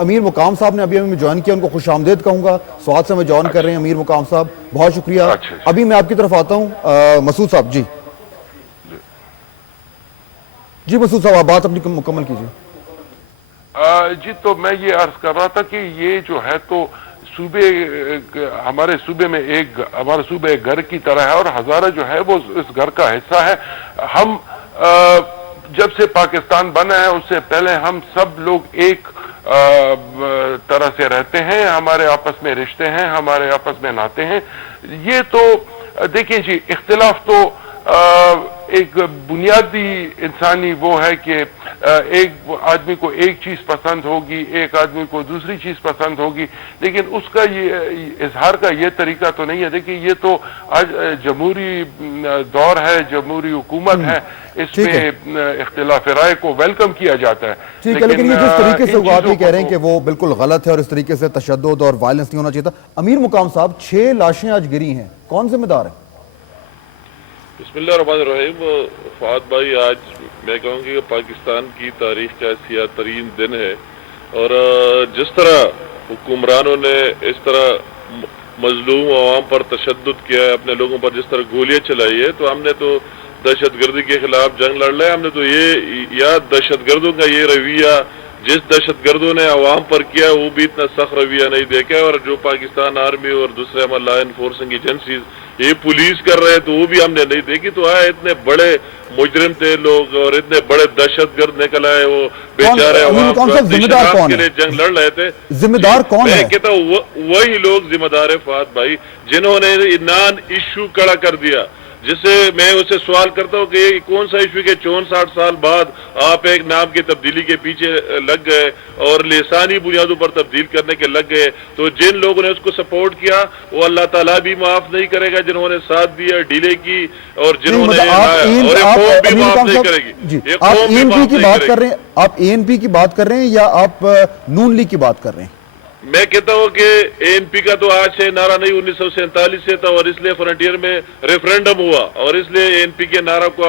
امیر مقام صاحب نے ابھی ہمیں جوائن کیا, ان کو خوش آمدید کہوں گا, سواد سے ہمیں جوائن کر رہے ہیں امیر مقام صاحب, بہت شکریہ. ابھی میں آپ کی طرف آتا ہوں مسعود صاحب. جی مسعود صاحب آپ بات اپنی مکمل کیجیے. جی تو میں یہ عرض کر رہا تھا کہ یہ جو ہے تو صوبے, ہمارے صوبے میں ہمارا صوبہ ایک گھر کی طرح ہے, اور ہزارہ جو ہے وہ اس گھر کا حصہ ہے. ہم جب سے پاکستان بنا ہے اس سے پہلے ہم سب لوگ ایک طرح سے رہتے ہیں, ہمارے آپس میں رشتے ہیں, ہمارے آپس میں ناطے ہیں. یہ تو دیکھیں جی, اختلاف تو ایک بنیادی انسانی وہ ہے کہ ایک آدمی کو ایک چیز پسند ہوگی, ایک آدمی کو دوسری چیز پسند ہوگی, لیکن اس کا یہ اظہار کا یہ طریقہ تو نہیں ہے. دیکھیں یہ تو آج جمہوری دور ہے, جمہوری حکومت ہے, اس میں اختلاف رائے کو ویلکم کیا جاتا ہے. ٹھیک ہے, لیکن یہ جس طریقے سے وہ آپ یہ کہہ رہے ہیں کہ وہ بالکل غلط ہے اور اس طریقے سے تشدد اور وائلنس نہیں ہونا چاہیے تھا. امیر مقام صاحب 6 لاشیں آج گری ہیں, کون ذمہ دار ہے؟ بسم اللہ الرحمن الرحیم. فہد بھائی, آج میں کہوں گی کہ پاکستان کی تاریخ کا سیاہ ترین دن ہے, اور جس طرح حکمرانوں نے اس طرح مظلوم عوام پر تشدد کیا ہے, اپنے لوگوں پر جس طرح گولیاں چلائی ہے, تو ہم نے تو دہشت گردی کے خلاف جنگ لڑ رہے ہیں. ہم نے تو یہ دہشت گردوں کا یہ رویہ جس دہشت گردوں نے عوام پر کیا وہ بھی اتنا سخت رویہ نہیں دیکھا, اور جو پاکستان آرمی اور دوسرے ہمارے لا انفورسنگ ایجنسیز یہ پولیس کر رہے ہیں تو وہ بھی ہم نے نہیں دیکھی. تو اتنے بڑے مجرم تھے لوگ اور اتنے بڑے دہشت گرد نکل آئے, وہ بیچارے عوام کے لیے جنگ لڑ رہے تھے. ذمہ دار کون ہے؟ میں کہتا ہوں وہی لوگ ذمہ دار ہے فہد بھائی, جنہوں نے نان ایشو کڑا کر دیا. جس سے میں اسے سوال کرتا ہوں کہ یہ کون سا ایشو کہ 64 سال بعد آپ ایک نام کی تبدیلی کے پیچھے لگ گئے اور لسانی بنیادوں پر تبدیل کرنے کے لگ گئے. تو جن لوگوں نے اس کو سپورٹ کیا وہ اللہ تعالیٰ بھی معاف نہیں کرے گا, جنہوں نے ساتھ دیا ڈیلے کی, اور جنہوں نے قوم بھی معاف نہیں کرے گی. آپ اے این پی کی بات کر رہے ہیں, آپ اے این پی کی بات کر رہے ہیں یا آپ نون لیگ کی بات کر رہے ہیں؟ میں کہتا ہوں کہ اے این پی کا تو آج سے نعرہ نہیں 1947 سے تھا, اور اس لیے فرنٹیئر میں ریفرینڈم ہوا, اور اس لیے اے این پی کے نعرہ کو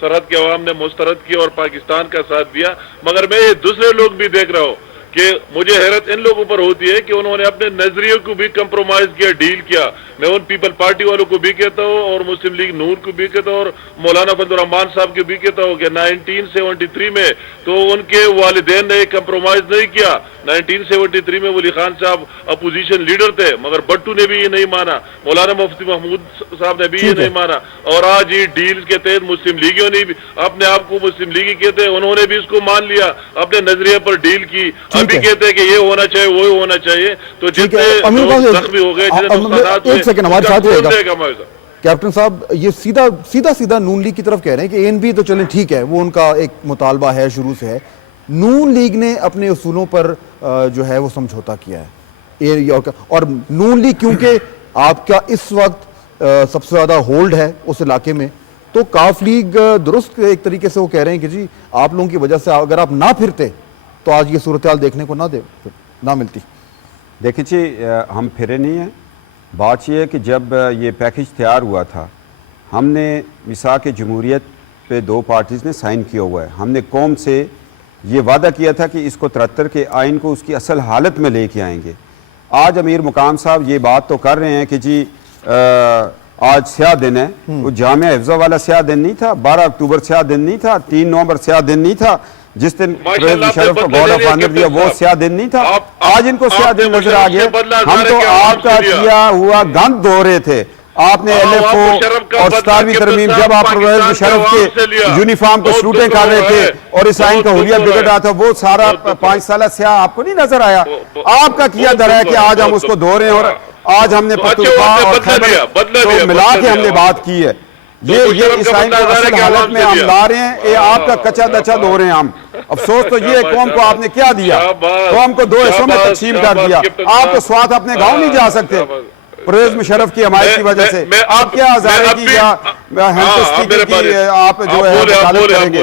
سرحد کے عوام نے مسترد کیا اور پاکستان کا ساتھ دیا. مگر میں دوسرے لوگ بھی دیکھ رہا ہوں کہ مجھے حیرت ان لوگوں پر ہوتی ہے کہ انہوں نے اپنے نظریوں کو بھی کمپرومائز کیا, ڈیل کیا. میں ان پیپل پارٹی والوں کو بھی کہتا ہوں, اور مسلم لیگ نون کو بھی کہتا ہوں, اور مولانا فضل الرحمان صاحب کو بھی کہتا ہوں کہ 1973 میں تو ان کے والدین نے کمپرومائز نہیں کیا. 1973 میں ولی خان صاحب اپوزیشن لیڈر تھے, مگر بٹو نے بھی یہ نہیں مانا, مولانا مفتی محمود صاحب نے بھی یہ نہیں مانا, اور آج یہ ڈیل کے تحت مسلم لیگیوں نے بھی اپنے آپ کو مسلم لیگی کہتے ہیں, انہوں نے بھی اس کو مان لیا, اپنے نظریے پر ڈیل کی. ابھی کہتے ہیں کہ یہ ہونا چاہیے وہ ہونا چاہیے. تو جتنے زخمی ہو گئے, کیپٹن صاحب یہ سیدھا نون لیگ کی طرف کہہ رہے ہیں کہ اے این پی تو چلیں ٹھیک ہے, وہ ان کا ایک مطالبہ ہے, شروع سے ہے. نون لیگ نے اپنے اصولوں پر جو ہے وہ سمجھوتا کیا ہے, اور نون لیگ کیونکہ آپ کا اس وقت سب سے زیادہ ہولڈ ہے اس علاقے میں, تو کاف لیگ درست ایک طریقے سے وہ کہہ رہے ہیں کہ جی آپ لوگوں کی وجہ سے اگر آپ نہ پھرتے تو آج یہ صورتحال دیکھنے کو نہ ملتی. دیکھیں جی, ہم پھرے نہیں ہیں. بات یہ ہے کہ جب یہ پیکج تیار ہوا تھا, ہم نے میثاق جمہوریت پہ 2 پارٹیز نے سائن کیا ہوا ہے. ہم نے قوم سے یہ وعدہ کیا تھا کہ اس کو 73 کے آئین کو اس کی اصل حالت میں لے کے آئیں گے. آج امیر مقام صاحب یہ بات تو کر رہے ہیں کہ جی آج سیاہ دن ہے. وہ جامعہ حفظہ والا سیاہ دن نہیں تھا, 12 اکتوبر سیاہ دن نہیں تھا, 3 نومبر سیاہ دن نہیں تھا, جس دن پرویز مشرف کو گارڈ آف آنر دیا وہ سیاہ دن نہیں تھا. آج ان کو سیاہ دن نظر آ گیا. ہم تو آپ کا کیا ہوا گند دھو رہے تھے. آپ نے ایل ایف او اور 17ویں ترمیم جب آپ پرویز مشرف کے یونیفارم کو شوٹیں کر رہے تھے اور اس آئین کا حلیہ بگڑ رہا تھا, وہ سارا 5 سالہ سیاہ آپ کو نہیں نظر آیا؟ آپ کا کیا در ہے کہ آج ہم اس کو دھو رہے ہیں, اور آج ہم نے پختونخوا اور خیبر کو ملا کے ہم نے بات کی ہے. یہ اس آئین کو اصل حالت میں ہم لا رہے ہیں, یہ آپ کا کچا دچا دھو رہے ہیں ہم. افسوس تو یہ قوم کو آپ نے کیا دیا, قوم کو 2 حصوں میں تقسیم کر دیا. آپ تو سوات اپنے گاؤں نہیں جا سکتے پرویز مشرف کی حمایت کی وجہ سے. آپ کیا ہزارے کی یا ہندوستانی کی آپ جو ہے وکالت کریں گے؟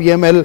PML